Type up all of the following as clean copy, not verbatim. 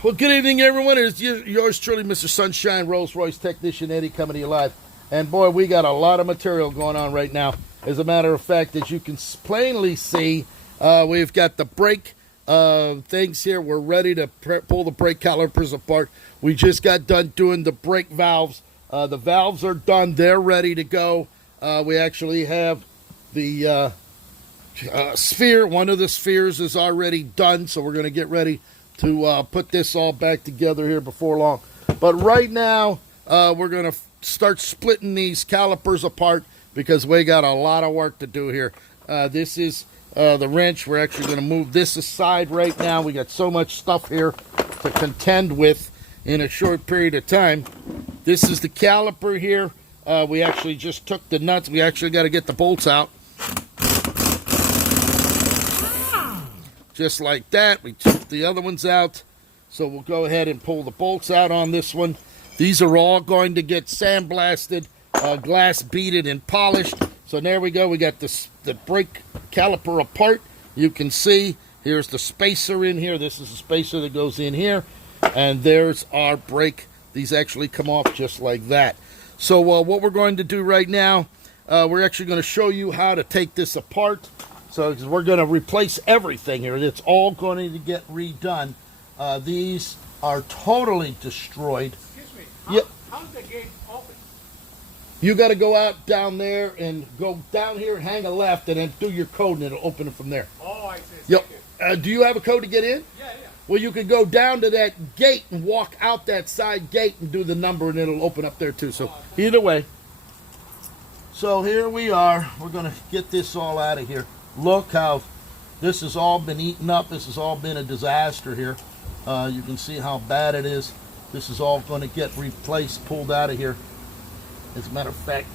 Well, good evening, everyone. It's yours truly, Mr. Sunshine, Rolls-Royce Technician Eddie, coming to you live. And boy, we got a lot of material going on right now. As a matter of fact, as you can plainly see, we've got the brake things here. We're ready to pull the brake calipers apart. We just got done doing the brake valves. The valves are done. They're ready to go. We actually have the sphere. One of the spheres is already done, so we're going to get ready to put this all back together here before long. But right now, we're going to start splitting these calipers apart because we got a lot of work to do here. This is the wrench. We're actually going to move this aside right now. We got so much stuff here to contend with in a short period of time. This is the caliper here. We actually just took the nuts. We actually got to get the bolts out. Just like that. We took the other ones out. So we'll go ahead and pull the bolts out on this one. These are all going to get sandblasted, glass beaded and polished. So there we go. We got the brake caliper apart. You can see here's the spacer in here. This is the spacer that goes in here. And there's our brake. These actually come off just like that. So what we're going to do right now, we're actually going to show you how to take this apart. So we're going to replace everything here. It's all going to get redone. These are totally destroyed. Excuse me. How's the gate open? You got to go out down there and go down here and hang a left and then do your code and it'll open it from there. Oh, I see. Yep. Do you have a code to get in? Yeah. Well, you could go down to that gate and walk out that side gate and do the number and it'll open up there too. So either way. So here we are. We're going to get this all out of here. Look how this has all been eaten up. This has all been a disaster here. You can see how bad it is. This is all going to get replaced, pulled out of here. As a matter of fact,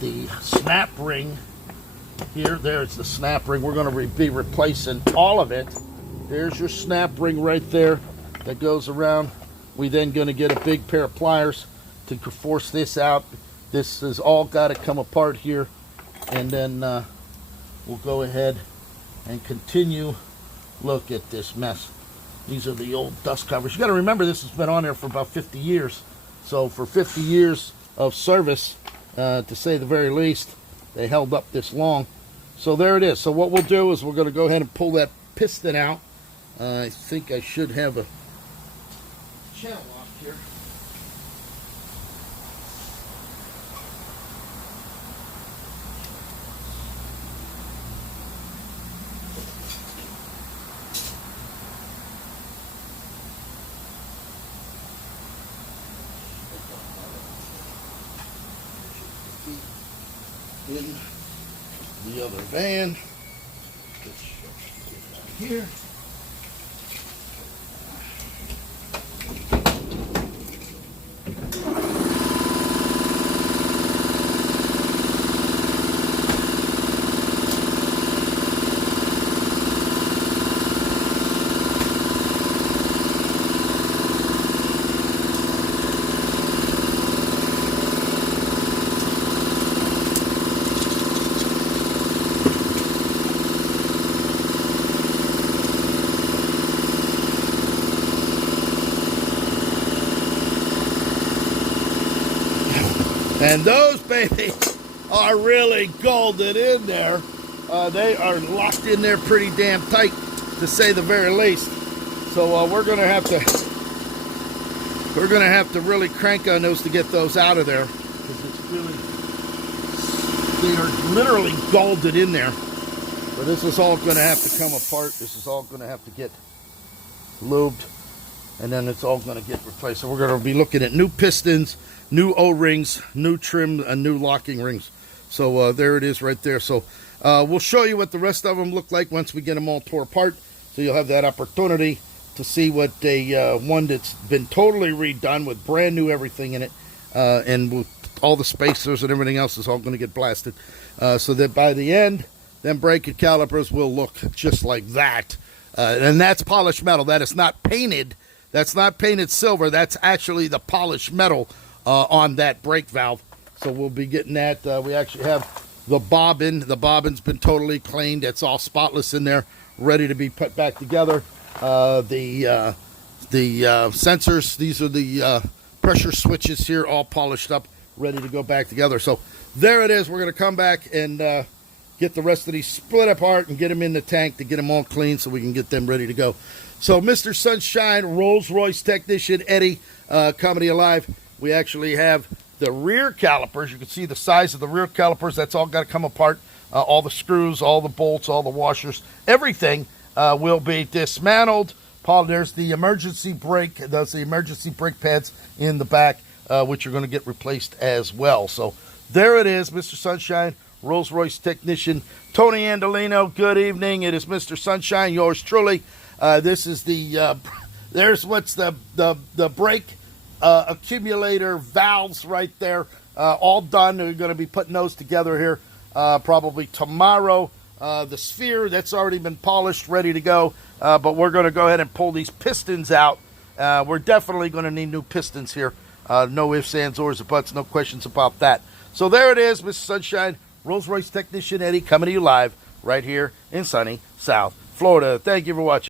the snap ring here, there's the snap ring. We're going to be replacing all of it. There's your snap ring right there that goes around. We then going to get a big pair of pliers to force this out. This has all got to come apart here. And then we'll go ahead and continue. Look at this mess. These are the old dust covers. You got to remember this has been on there for about 50 years. So for 50 years of service, to say the very least, they held up this long. So there it is. So what we'll do is we're going to go ahead and pull that piston out. I think I should have a channel lock here. In the other van, which here. And those babies are really golden in there. They are locked in there pretty damn tight, to say the very least. So we're gonna have to really crank on those to get those out of there, because it's really, they are literally golden in there. But this is all gonna have to come apart. This is all gonna have to get lubed, and then it's all gonna get replaced. So we're gonna be looking at new pistons, new O-rings, new trim, and new locking rings. So there it is right there. So we'll show you what the rest of them look like once we get them all tore apart. So you'll have that opportunity to see what a one that's been totally redone with brand new everything in it. And with all the spacers and everything else is all going to get blasted. So that by the end, them brake calipers will look just like that. And that's polished metal. That is not painted. That's not painted silver. That's actually the polished metal on that brake valve. So we'll be getting that. We actually have the bobbin. The bobbin's been totally cleaned. It's all spotless in there, ready to be put back together. The sensors. These are the pressure switches here, all polished up, ready to go back together. So there it is. We're going to come back and get the rest of these split apart and get them in the tank to get them all clean so we can get them ready to go. So Mr. Sunshine, Rolls-Royce technician, Eddie, coming to you live. We actually have the rear calipers. You can see the size of the rear calipers. That's all got to come apart. All the screws, all the bolts, all the washers, everything will be dismantled. Paul, there's the emergency brake. There's the emergency brake pads in the back, which are going to get replaced as well. So there it is, Mr. Sunshine, Rolls-Royce technician, Tony Andolino. Good evening. It is Mr. Sunshine, yours truly. This is the, there's what's the brake accumulator valves right there, all done. We're going to be putting those together here probably tomorrow. The sphere, that's already been polished, ready to go, but we're going to go ahead and pull these pistons out. We're definitely going to need new pistons here. No ifs, ands, ors, or buts, no questions about that. So there it is, Mr. Sunshine, Rolls-Royce technician Eddie, coming to you live right here in sunny South Florida. Thank you for watching.